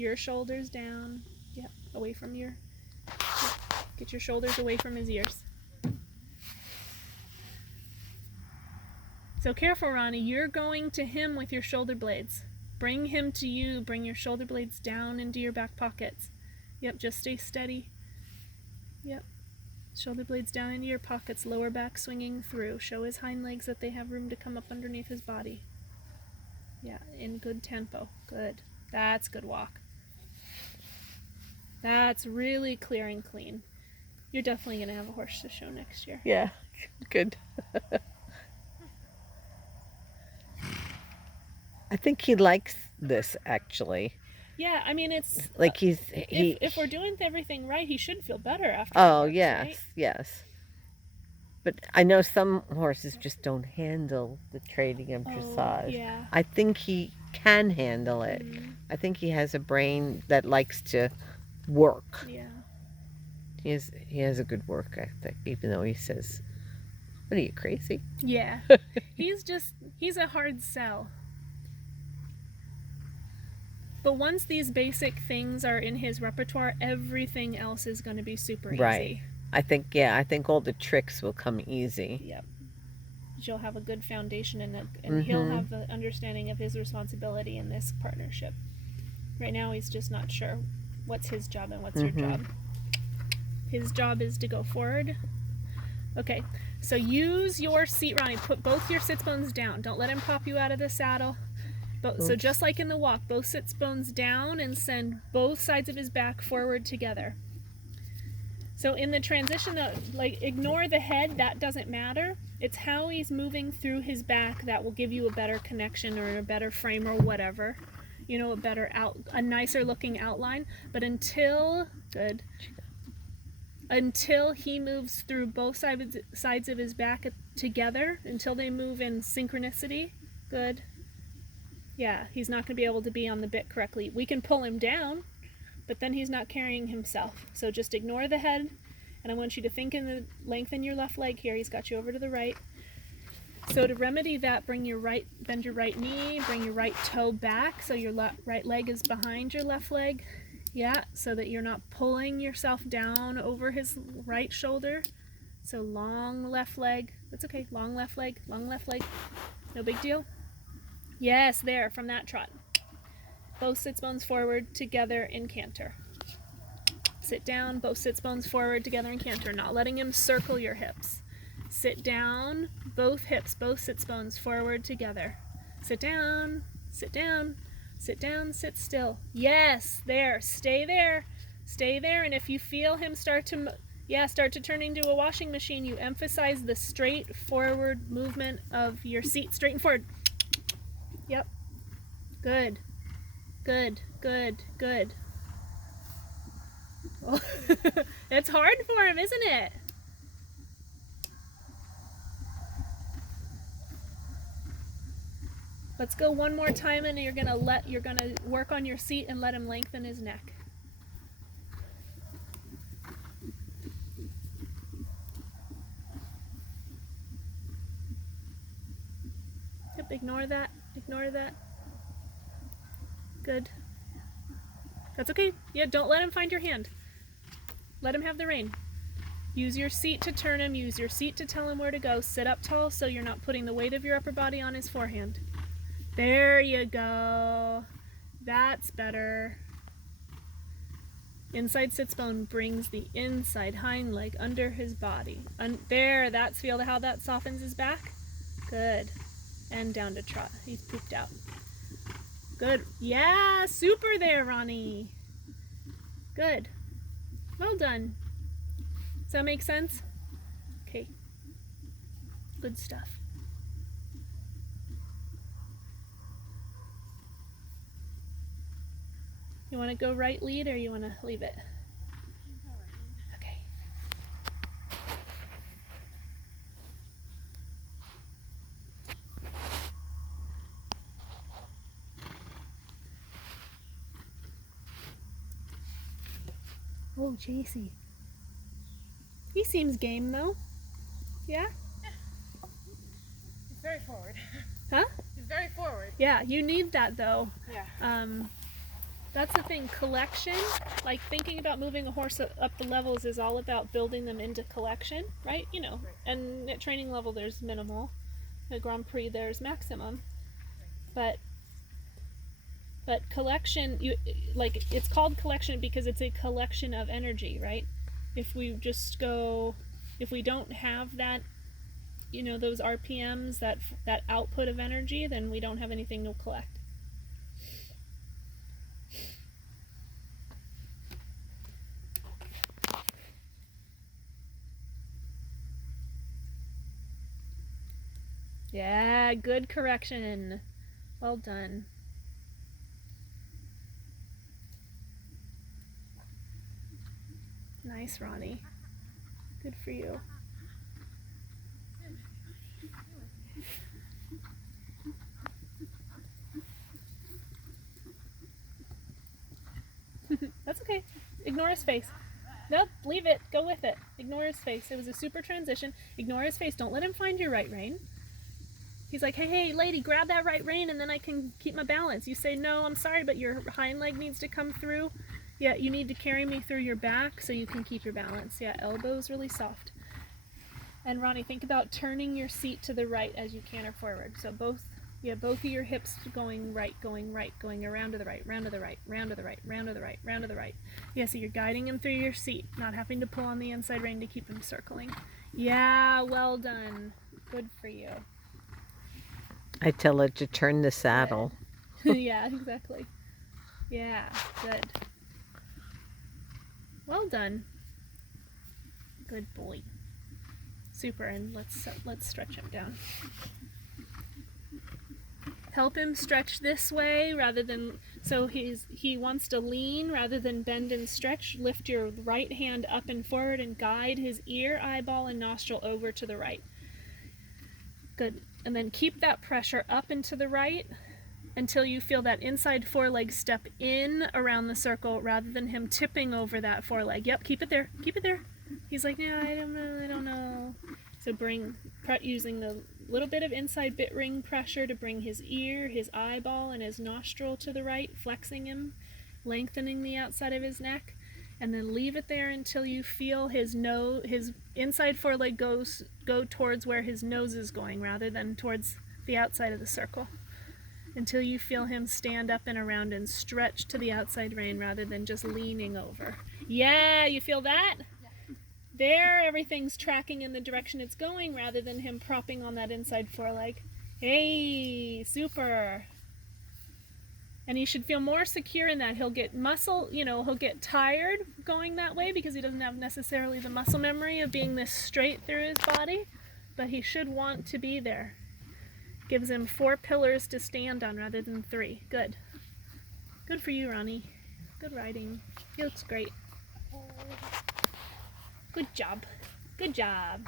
Your shoulders down. Yep, away from your... Yep. Get your shoulders away from his ears. So careful, Ronnie. You're going to him with your shoulder blades. Bring him to you. Bring your shoulder blades down into your back pockets. Yep, just stay steady. Yep. Shoulder blades down into your pockets, lower back swinging through. Show his hind legs that they have room to come up underneath his body. Yeah, in good tempo. Good. That's good walk. That's really clear and clean. You're definitely going to have a horse to show next year. Yeah, good. I think he likes this, actually. Yeah, I mean, it's... Like if we're doing everything right, he should feel better after Oh, the yes, right? yes. But I know some horses just don't handle the training and Oh, dressage. yeah. I think he can handle it. Mm. I think he has a brain that likes to work. Yeah. He has a good work ethic, even though he says, "What are you, crazy?" Yeah. He's a hard sell. But once these basic things are in his repertoire, everything else is going to be super easy. Right. I think all the tricks will come easy. Yep. You'll have a good foundation, and he'll have the understanding of his responsibility in this partnership. Right now, he's just not sure what's his job and what's your job. His job is to go forward. Okay, so use your seat, Ronnie. Put both your sits bones down. Don't let him pop you out of the saddle. So just like in the walk, both sits bones down and send both sides of his back forward together. So in the transition, like, ignore the head. That doesn't matter. It's how he's moving through his back that will give you a better connection or a better frame or whatever. You know, a nicer looking outline. But until he moves through both sides of his back together, until they move in synchronicity, good. Yeah, he's not going to be able to be on the bit correctly. We can pull him down, but then he's not carrying himself. So just ignore the head, and I want you to think lengthen your left leg here. He's got you over to the right. So to remedy that, bend your right knee, bring your right toe back so your right leg is behind your left leg. Yeah, so that you're not pulling yourself down over his right shoulder. So long left leg. That's okay. Long left leg. No big deal. Yes, there, from that trot. Both sits bones forward, together in canter. Sit down, both sits bones forward, together in canter, not letting him circle your hips. Sit down, both hips, both sits bones forward, together. Sit down, sit down, sit down, sit still. Yes, there, stay there, and if you feel him start to turn into a washing machine, you emphasize the straight forward movement of your seat, straight and forward. Yep. Good. Oh, it's hard for him, isn't it? Let's go one more time, and you're gonna work on your seat and let him lengthen his neck. Yep, ignore that. Good. That's okay. Yeah, don't let him find your hand. Let him have the rein. Use your seat to turn him. Use your seat to tell him where to go. Sit up tall so you're not putting the weight of your upper body on his forehand. There you go. That's better. Inside sits bone brings the inside hind leg under his body. There, feel how that softens his back? Good. And down to trot. He's pooped out. Good. Yeah, super there, Ronnie. Good. Well done. Does that make sense? Okay. Good stuff. You want to go right lead, or you want to leave it? Okay. Oh, JC. He seems game, though. Yeah? He's very forward. Huh? He's very forward. Yeah, you need that, though. Yeah. That's the thing, collection, like thinking about moving a horse up the levels is all about building them into collection, right? You know, and at training level there's minimal, at Grand Prix there's maximum. But collection, you like, it's called collection because it's a collection of energy, right? If we just go, if we don't have that, you know, those RPMs, that output of energy, then we don't have anything to collect. Yeah, good correction. Well done. Nice, Ronnie. Good for you. That's okay. Ignore his face. Nope, leave it. Go with it. Ignore his face. It was a super transition. Ignore his face. Don't let him find your right rein. He's like, hey, lady, grab that right rein and then I can keep my balance. You say, no, I'm sorry, but your hind leg needs to come through. Yeah, you need to carry me through your back so you can keep your balance. Yeah, elbows really soft. And Ronnie, think about turning your seat to the right as you canter forward. So both of your hips going right, going around to the right, round to the right, round to the right, round to the right, round to the right. Yeah, so you're guiding him through your seat, not having to pull on the inside rein to keep him circling. Yeah, well done. Good for you. I tell it to turn the saddle. Yeah, exactly. Yeah, good. Well done. Good boy. Super, and let's stretch him down. Help him stretch this way rather than, so he wants to lean rather than bend and stretch. Lift your right hand up and forward and guide his ear, eyeball, and nostril over to the right. Good. And then keep that pressure up and to the right until you feel that inside foreleg step in around the circle rather than him tipping over that foreleg. Yep, keep it there. Keep it there. He's like, yeah, I don't know. So using the little bit of inside bit ring pressure to bring his ear, his eyeball, and his nostril to the right, flexing him, lengthening the outside of his neck, and then leave it there until you feel his inside foreleg go towards where his nose is going rather than towards the outside of the circle. Until you feel him stand up and around and stretch to the outside rein rather than just leaning over. Yeah, you feel that? Yeah. There, everything's tracking in the direction it's going rather than him propping on that inside foreleg. Hey, super. And he should feel more secure in that. He'll get he'll get tired going that way because he doesn't have necessarily the muscle memory of being this straight through his body, but he should want to be there. Gives him 4 pillars to stand on rather than 3. Good. Good for you, Ronnie. Good riding. He looks great. Good job. Good job.